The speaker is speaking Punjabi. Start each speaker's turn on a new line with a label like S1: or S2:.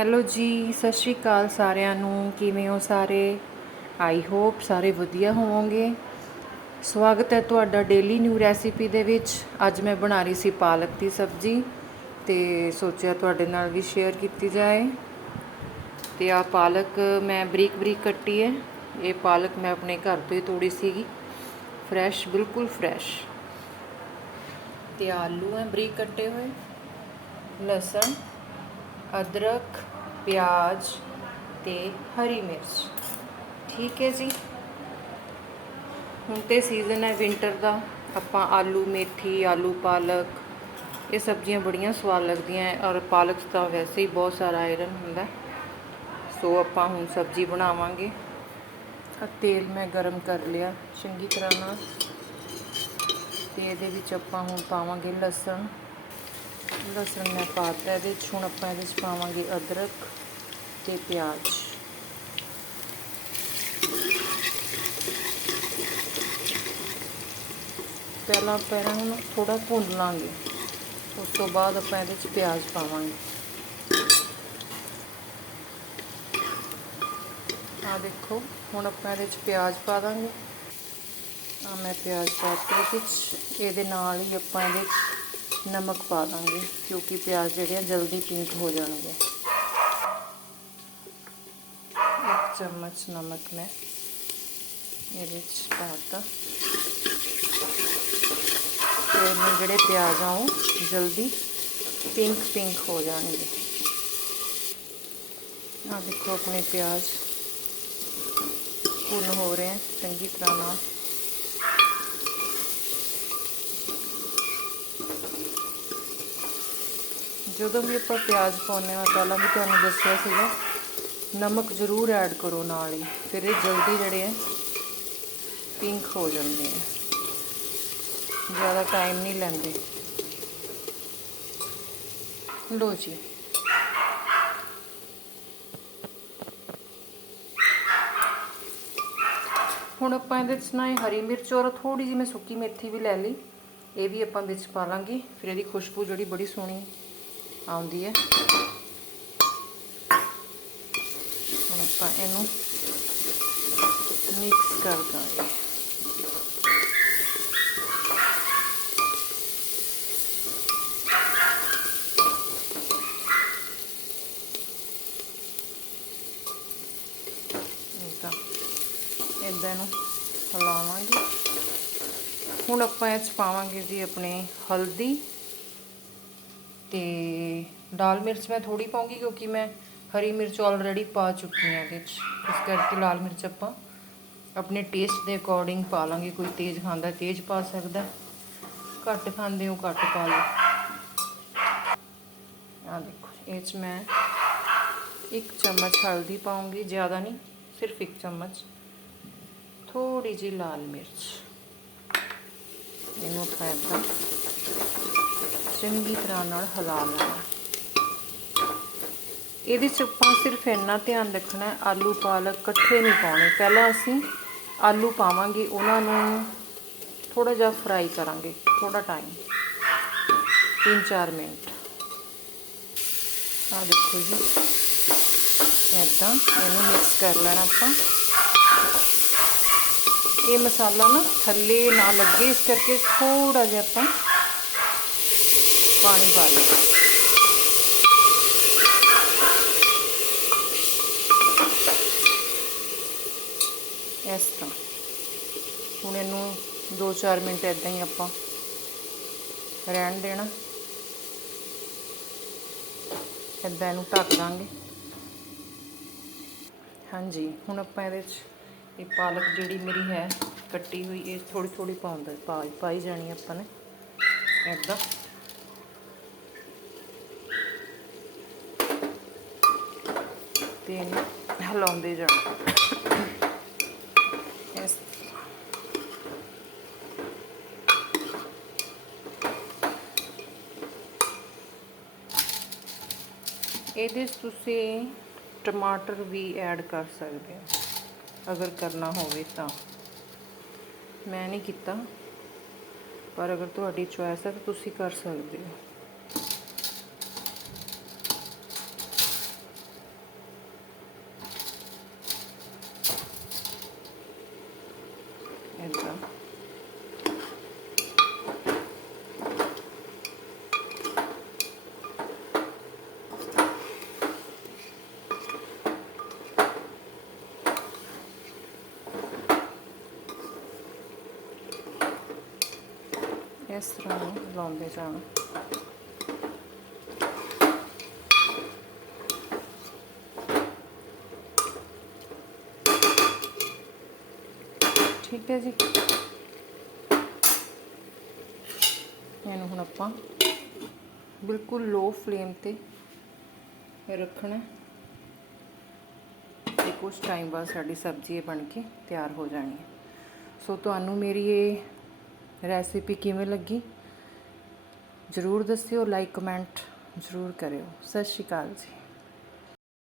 S1: ਹੈਲੋ ਜੀ, ਸਤਿ ਸ਼੍ਰੀ ਅਕਾਲ ਸਾਰਿਆਂ ਨੂੰ। ਕਿਵੇਂ ਹੋ ਸਾਰੇ? ਆਈ ਹੋਪ ਸਾਰੇ ਵਧੀਆ ਹੋਵੋਗੇ। ਸਵਾਗਤ ਹੈ ਤੁਹਾਡਾ ਡੇਲੀ ਨਿਊ ਰੈਸਿਪੀ ਦੇ ਵਿੱਚ। ਅੱਜ ਮੈਂ ਬਣਾ ਰਹੀ ਸੀ ਪਾਲਕ ਦੀ ਸਬਜ਼ੀ ਤੇ ਸੋਚਿਆ ਤੁਹਾਡੇ ਨਾਲ ਵੀ ਸ਼ੇਅਰ ਕੀਤੀ ਜਾਏ। ਤੇ ਆ ਪਾਲਕ ਮੈਂ ਬਰੀਕ ਬਰੀਕ ਕੱਟੀ ਹੈ। ਇਹ ਪਾਲਕ ਮੈਂ ਆਪਣੇ ਘਰ ਤੋਂ ਹੀ ਤੋੜੀ ਸੀਗੀ। ਫਰੈਸ਼ ਬਿਲਕੁਲ ਫਰੈਸ਼ ਤੇ ਆਲੂ ਹੈ ਬਰੀਕ ਕੱਟੇ ਹੋਏ। ਲਸਣ, ਅਦਰਕ ਪਿਆਜ਼ ਤੇ ਹਰੀ ਮਿਰਚ। ਠੀਕ ਹੈ ਜੀ। ਹੁਣ ਤੇ ਸੀਜ਼ਨ ਹੈ ਵਿੰਟਰ ਦਾ। ਆਪਾਂ ਆਲੂ, ਮੇਥੀ, ਆਲੂ, ਪਾਲਕ ਇਹ ਸਬਜ਼ੀਆਂ ਬੜੀਆਂ ਸਵਾਦ ਲੱਗਦੀਆਂ ਔਰ ਪਾਲਕ ਤਾਂ ਵੈਸੇ ਹੀ ਬਹੁਤ ਸਾਰਾ ਆਇਰਨ ਹੁੰਦਾ। ਸੋ ਆਪਾਂ ਹੁਣ ਸਬਜ਼ੀ ਬਣਾਵਾਂਗੇ। ਆ ਤੇਲ ਮੈਂ ਗਰਮ ਕਰ ਲਿਆ ਚੰਗੀ ਤਰ੍ਹਾਂ ਨਾਲ। ਤੇ ਇਹਦੇ ਵਿੱਚ ਆਪਾਂ ਹੁਣ ਪਾਵਾਂਗੇ ਲਸਣ। ਲਸਣ ਮੈਂ ਪਾਤਾ ਇਹਦੇ ਵਿੱਚ ਹੁਣ ਆਪਾਂ ਇਹਦੇ ਵਿੱਚ ਪਾਵਾਂਗੇ ਅਦਰਕ ਤੇ ਪਿਆਜ਼। ਪਹਿਲਾਂ ਪਹਿਲਾਂ ਨੂੰ ਥੋੜਾ ਭੁੰਨ ਲਾਂਗੇ, ਉਸ ਤੋਂ ਬਾਅਦ ਆਪਾਂ ਇਹਦੇ ਵਿੱਚ ਪਿਆਜ਼ ਪਾਵਾਂਗੇ। ਆ ਦੇਖੋ, ਹੁਣ ਆਪਾਂ ਇਹਦੇ ਵਿੱਚ ਪਿਆਜ਼ ਪਾ ਦਾਂਗੇ। ਆ ਮੈਂ ਪਿਆਜ਼ ਪਾਤੇ ਵਿੱਚ, ਇਹਦੇ ਨਾਲ ਹੀ ਆਪਾਂ ਇਹਦੇ ਵਿੱਚ ਨਮਕ ਪਾ ਦਾਂਗੇ, ਕਿਉਂਕਿ ਪਿਆਜ਼ ਜਿਹੜੇ ਆ ਜਲਦੀ ਪਿੰਕ ਹੋ ਜਾਣਗੇ। ਇੱਕ ਚਮਚ ਨਮਕ ਮੈਂ ਇਹਦੇ 'ਚ ਪਾਤਾ ਤੇ ਇਹਨੂੰ ਜਿਹੜੇ ਪਿਆਜ਼ ਆ, ਉਹ ਜਲਦੀ ਪਿੰਕ ਪਿੰਕ ਹੋ ਜਾਣਗੇ। ਆ ਦੇਖੋ, ਆਪਣੇ ਪਿਆਜ਼ ਭੁੰਨ ਹੋ ਰਹੇ ਚੰਗੀ ਤਰ੍ਹਾਂ ਨਾਲ। ਜਦੋਂ ਵੀ ਆਪਾਂ ਪਿਆਜ਼ ਪਾਉਂਦੇ ਹਾਂ, ਪਹਿਲਾਂ ਵੀ ਤੁਹਾਨੂੰ ਦੱਸਿਆ ਸੀਗਾ, ਨਮਕ ਜ਼ਰੂਰ ਐਡ ਕਰੋ ਨਾਲ ਹੀ, ਫਿਰ ਇਹ ਜਲਦੀ ਜਿਹੜੇ ਹੈ ਪਿੰਕ ਹੋ ਜਾਂਦੇ ਆ। ਜ਼ਿਆਦਾ ਟਾਈਮ ਨਹੀਂ ਲੈਂਦੇ। ਲੋ ਜੀ। ਹੁਣ ਆਪਾਂ ਇਹਦੇ ਵਿੱਚ ਨਾ ਇਹ ਹਰੀ ਮਿਰਚ ਔਰ ਥੋੜੀ ਜਿਹੀ ਮੈਂ ਸੁੱਕੀ ਮੇਥੀ ਵੀ ਲੈ ਲਈ, ਇਹ ਵੀ ਆਪਾਂ ਵਿੱਚ ਪਾ ਲਾਂਗੇ, ਫਿਰ ਇਹਦੀ ਖੁਸ਼ਬੂ ਜਿਹੜੀ ਬੜੀ ਸੋਹਣੀ ਆਉਂਦੀ ਹੈ। ਹੁਣ ਆਪਾਂ ਇਹਨੂੰ ਮਿਕਸ ਕਰ ਦਾਂਗੇ। ਇਦਾਂ ਇਦਾਂ ਨੂੰ ਹਿਲਾਵਾਂਗੇ। ਹੁਣ ਆਪਾਂ ਇਹ 'ਚ ਪਾਵਾਂਗੇ ਜੀ ਆਪਣੇ ਹਲਦੀ। ਤੇ ਲਾਲ ਮਿਰਚ ਮੈਂ ਥੋੜੀ ਪਾਉਂਗੀ ਕਿਉਂਕਿ ਮੈਂ ਹਰੀ ਮਿਰਚ ਆਲਰੇਡੀ ਪਾ ਚੁੱਕੀ ਹਾਂ ਇਹਦੇ 'ਚ। ਇਸ ਕਰਕੇ ਲਾਲ ਮਿਰਚ ਆਪਾਂ ਆਪਣੇ ਟੇਸਟ ਦੇ ਅਕੋਰਡਿੰਗ ਪਾ ਲਾਂਗੇ। ਕੋਈ ਤੇਜ਼ ਖਾਂਦਾ ਤੇਜ਼ ਪਾ ਸਕਦਾ। ਘੱਟ ਖਾਂਦੇ ਹੋ, ਘੱਟ ਪਾ ਲਓ। ਆ ਦੇਖੋ, ਇਹ 'ਚ ਮੈਂ ਇੱਕ ਚਮਚ ਹਲਦੀ ਪਾਉਂਗੀ, ਜ਼ਿਆਦਾ ਨਹੀਂ, ਸਿਰਫ ਇੱਕ ਚਮਚ। ਥੋੜੀ ਜਿਹੀ ਲਾਲ ਮਿਰਚ। ਇਹਨੂੰ ਆਪਾਂ ਏਦਾਂ ਚੰਗੀ ਤਰ੍ਹਾਂ ਨਾਲ ਹਿਲਾ ਲੈਣਾ। ਇਹਦੇ 'ਚ ਆਪਾਂ ਸਿਰਫ ਇੰਨਾ ਧਿਆਨ ਰੱਖਣਾ ਆਲੂ ਪਾਲਕ ਇਕੱਠੇ ਨਹੀਂ ਪਾਉਣੇ। ਪਹਿਲਾਂ ਅਸੀਂ ਆਲੂ ਪਾਵਾਂਗੇ, ਉਹਨਾਂ ਨੂੰ ਥੋੜਾ ਜਿਹਾ ਫਰਾਈ ਕਰਾਂਗੇ ਥੋੜਾ ਟਾਈਮ 3-4 ਮਿੰਟ। ਆ ਦੇਖੋ ਜੀ ਇੱਦਾਂ ਇਹਨੂੰ ਮਿਕਸ ਕਰ ਲੈਣਾ ਆਪਾਂ। ਇਹ ਮਸਾਲਾ ਨਾ ਥੱਲੇ ਨਾ ਲੱਗੇ, ਇਸ ਕਰਕੇ ਥੋੜਾ ਜਿਹਾ ਆਪਾਂ ਪਾਣੀ ਪਾ ਲਿਆ ਇਸ ਤਰ੍ਹਾਂ। ਹੁਣ ਇਹਨੂੰ 2-4 ਮਿੰਟ ਇਦਾਂ ਹੀ ਆਪਾਂ ਰਹਿਣ ਦੇਣਾ। ਇਦਾਂ ਇਹਨੂੰ ਢੱਕ ਦਾਂਗੇ। ਹਾਂਜੀ, ਹੁਣ ਆਪਾਂ ਇਹਦੇ ਵਿੱਚ ਇਹ ਪਾਲਕ ਜਿਹੜੀ ਮੇਰੀ ਹੈ, ਕੱਟੀ ਹੋਈ, ਇਹ ਥੋੜੀ ਥੋੜੀ ਪਾਉਂਦਾ ਪਾ ਪਾਈ ਜਾਣੀ ਆਪਾਂ ਨੇ। ਇਦਾਂ ਤੇ ਇਹਨੂੰ ਹਿਲਾਉਂਦੇ ਜਾਣਾ। ਇਸ ਇਹਦੇ 'ਚ ਤੁਸੀਂ ਟਮਾਟਰ ਵੀ ਐਡ ਕਰ ਸਕਦੇ ਹੋ। ਅਗਰ ਕਰਨਾ ਹੋਵੇ ਤਾਂ। ਮੈਂ ਨਹੀਂ ਕੀਤਾ। ਪਰ ਅਗਰ ਤੁਹਾਡੀ ਚੁਆਇਸ ਹੈ ਤਾਂ ਤੁਸੀਂ ਕਰ ਸਕਦੇ ਹੋ। ਇਸ ਤਰ੍ਹਾਂ ਲਾਉਂਦੇ ਜਾਣਾ ਠੀਕ ਹੈ ਜੀ ਇਹਨੂੰ ਹੁਣ ਆਪਾਂ ਬਿਲਕੁਲ ਲੋ ਫਲੇਮ ਤੇ ਰੱਖਣਾ ਹੈ। ਤੇ ਕੁਝ ਟਾਈਮ ਬਾਅਦ ਸਾਡੀ ਸਬਜ਼ੀ ਇਹ ਬਣ ਕੇ ਤਿਆਰ ਹੋ ਜਾਣੀ ਹੈ। ਸੋ ਤੁਹਾਨੂੰ ਮੇਰੀ ਇਹ ਰੈਸਿਪੀ ਕਿਵੇਂ ਲੱਗੀ? ਜਰੂਰ ਦੱਸਿਓ ਲਾਈਕ ਕਮੈਂਟ ਜਰੂਰ ਕਰਿਓ। ਸਤਿ ਸ਼੍ਰੀ ਅਕਾਲ ਜੀ।